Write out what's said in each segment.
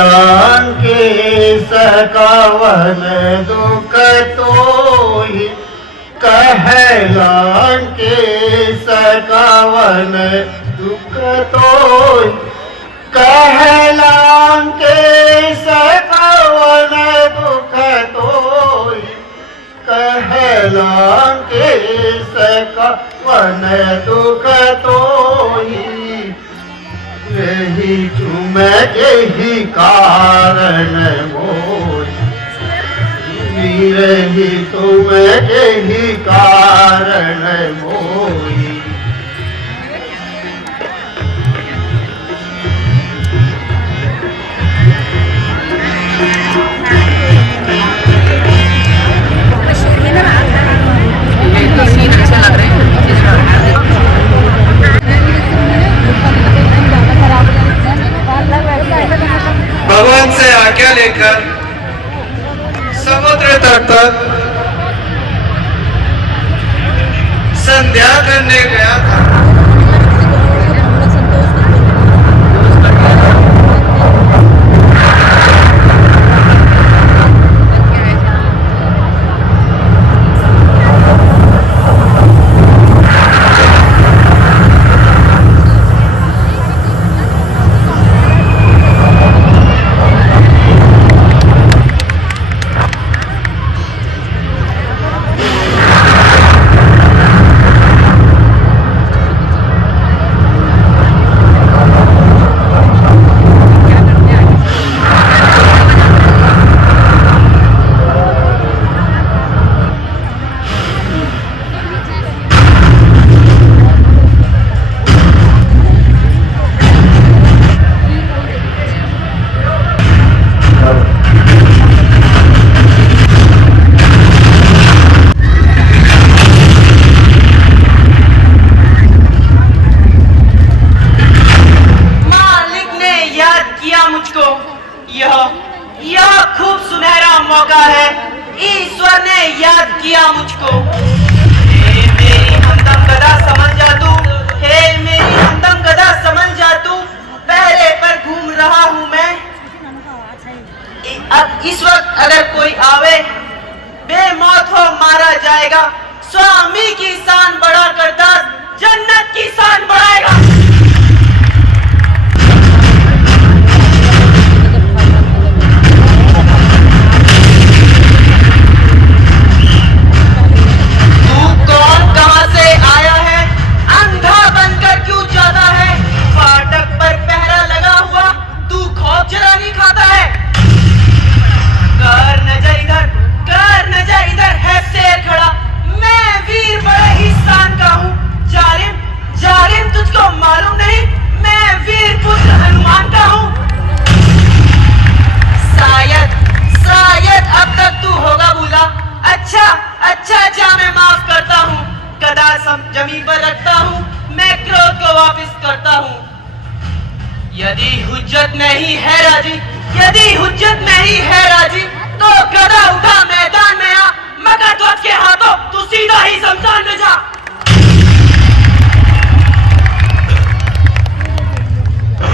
लांके सकावन दुख तोहि, कहलांके सकावन दुख तोहि, कहलांके सकावन दुख तोहि, कहलांके सकावन दुख तोहि। यही तुम यही कारण मोहि, यही तुम यही कारण मोहि। भगवान से आज्ञा लेकर समुद्र तट पर संध्या करने गया था। यह खूब सुनहरा मौका है, ईश्वर ने याद किया मुझको। हे मेरी हमदम गदा समझ जा तू, हे मेरी हमदम गदा समझ जा तू, पहरे पर घूम रहा हूँ मैं। अब इस वक्त अगर कोई आवे, बेमौत हो मारा जाएगा। स्वामी की शान बढ़ा कर दास जन्नत की शान बढ़ाएगा। जमीन पर रखता हूँ, मैं क्रोध को वापस करता हूँ। यदि हुज्जत नहीं है राजी, यदि हुज्जत नहीं है राजी, तो गदा उठा मैदान में आ, मगर ध्वज के हाथों तू सीधा ही शमशान में जा।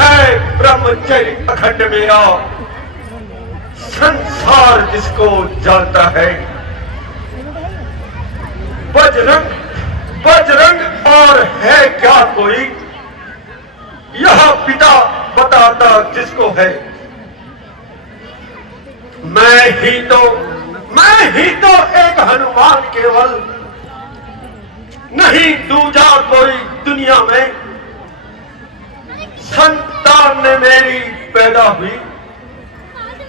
है ब्रह्मचर्य अखंड मेरा, संसार जिसको जानता है। बजरंग बजरंग और है क्या कोई, यह पिता बताता जिसको है। मैं ही तो एक हनुमान केवल, नहीं दूजा कोई दुनिया में। संतान ने मेरी पैदा हुई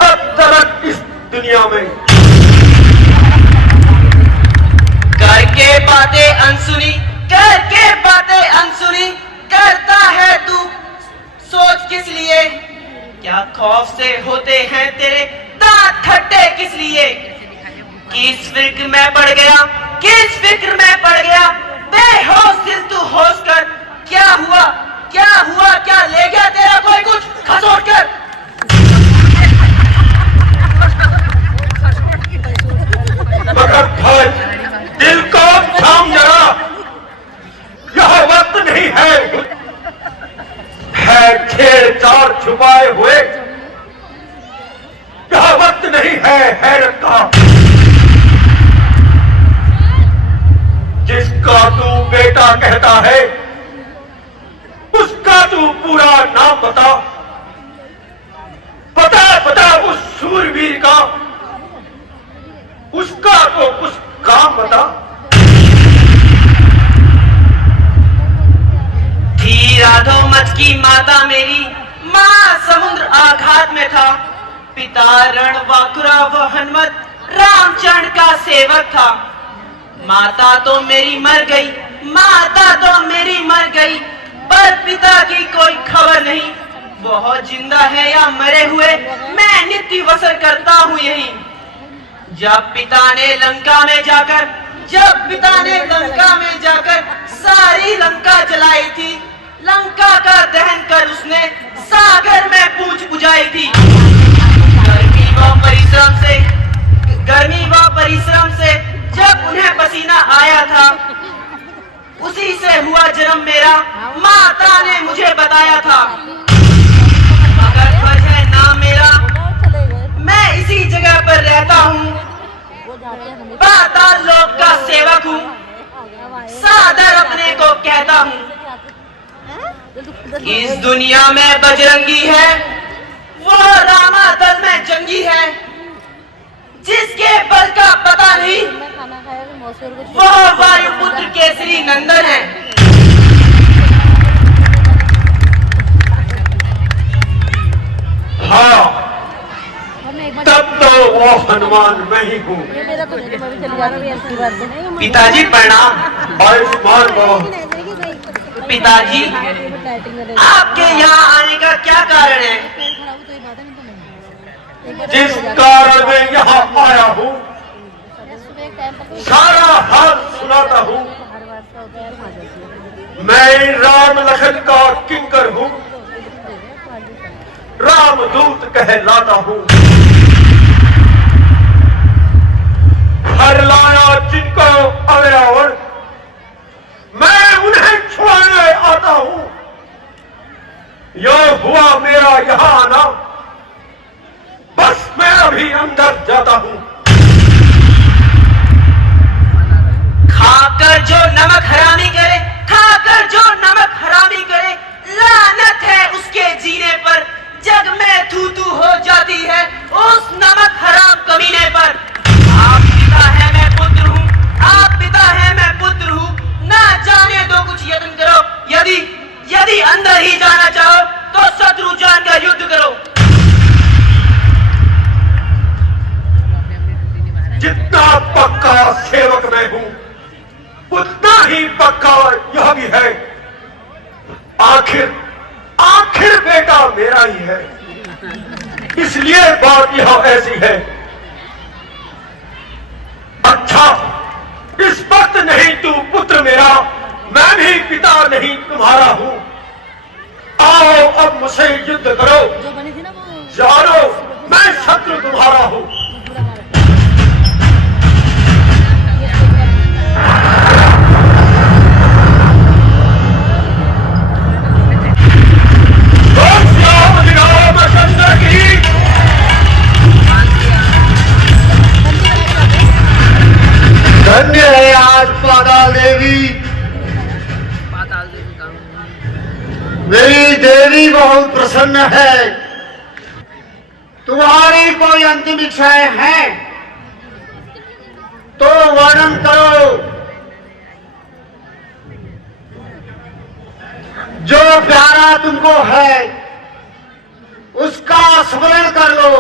अब तक इस दुनिया में। करके बातें अनसुनी, करके बातें अनसुनी, करता है तू सोच किस लिए? क्या खौफ से होते हैं तेरे दांत खट्टे किस लिए? किस फिक्र में पड़ गया, किस फिक्र में पड़ गया? बेहोश दिल तू होश कर, क्या हुआ, क्या हुआ, क्या ले गया तेरा कोई कुछ खसोट कर? मगर भाई दिल को थाम जरा, यह वक्त नहीं है छेड़छाड़ छुपाए हुए। नहीं है हैरत का। जिसका तू बेटा कहता है उसका तू पूरा नाम बता। बता उस सूरवीर का, उसका तो कुछ काम बता। थी राधो मच की माता मेरी, माँ समुद्र आघात में था। पिता रण वाकुरा व हनुमत रामचरण का सेवक था। माता तो मेरी मर गई, माता तो मेरी मर गई, पर पिता की कोई खबर नहीं। वह जिंदा है या मरे हुए, मैं नित्य बसर करता हूँ यही। जब पिता ने लंका में जाकर सारी लंका जलाई थी, लंका का दहन कर उसने सागर में पूंछ बुझाई थी। गर्मी व परिश्रम से जब उन्हें पसीना आया था, उसी से हुआ जन्म मेरा, माता ने मुझे बताया था। मगर ध्वज है नाम मेरा, मैं इसी जगह पर रहता हूँ। पाताल लोक का सेवक हूँ, सादर अपने को कहता हूँ। इस दुनिया में बजरंगी है, वो रामादल में जंगी है। जिसके बल का पता नहीं, वह वायुपुत्र केसरी नंदन है। हाँ, तब तो वो हनुमान मैं ही हूँ। पिताजी प्रणाम। आयुष्मान भव। पिताजी, आपके यहाँ आने का क्या कारण है? जिस कारण मैं यहाँ आया हूँ, सारा हाल सुनाता हूँ। मैं राम लखन का किंकर हूँ, रामदूत कहलाता हूँ। हर लाया जिनको अवरावण, मैं उन्हें छुड़ाने आता हूँ। यो हुआ मेरा यहाँ आना, बस मैं अभी अंदर जाता हूँ। खाकर जो नमक हरामी करे, खाकर जो नमक हरामी करे, लानत है उसके जीने पर। जग में थू थू हो जाती है उस नमक हराम कमीने पर। आप पिता है मैं पुत्र हूँ, आप पिता है मैं पुत्र हूँ। ना जाने दो कुछ यत्न करो, यदि अंदर ही जाना चाहो तो शत्रु जान का युद्ध करो। जितना पक्का सेवक मैं हूँ, उतना ही पक्का यह भी है। आखिर बेटा मेरा ही है, इसलिए बात यह ऐसी है। अच्छा, इस वक्त नहीं तू पुत्र मेरा, मैं भी पिता नहीं तुम्हारा हूँ। आओ अब मुझसे युद्ध करो, जानो मैं शत्रु तुम्हारा हूँ। धन्य है आज पाताल देवी। मेरी देवी बहुत प्रसन्न है। तुम्हारी कोई अंतिम इच्छाएं हैं तो वर्णन करो। जो प्यारा तुमको है उसका स्मरण कर लो।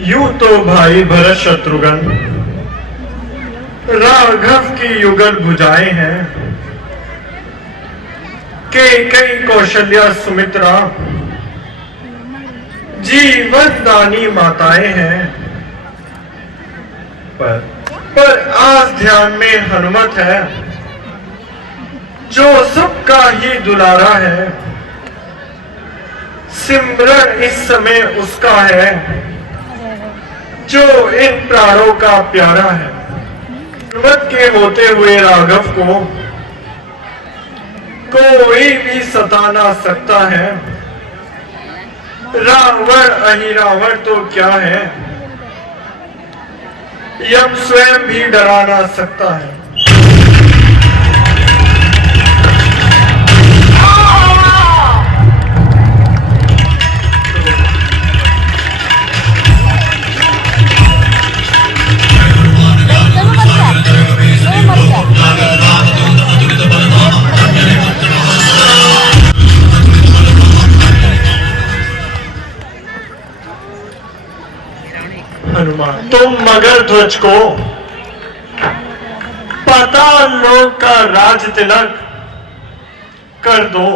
यूं तो भाई भरत शत्रुघ्न राघव की युगल भुजाएं हैं, कई कौशल्या सुमित्रा जीवन दानी माताएं हैं। पर आज ध्यान में हनुमत है, जो सबका ही दुलारा है। सिमरन इस समय उसका है, जो इन प्राणों का प्यारा है। हनुमत के होते हुए राघव को कोई भी सता ना सकता है। रावण अहिरावण तो क्या है, यम स्वयं भी डरा ना सकता है। हनुमान, तुम मगर ध्वज को पाताल लोक का राज तिलक कर दो।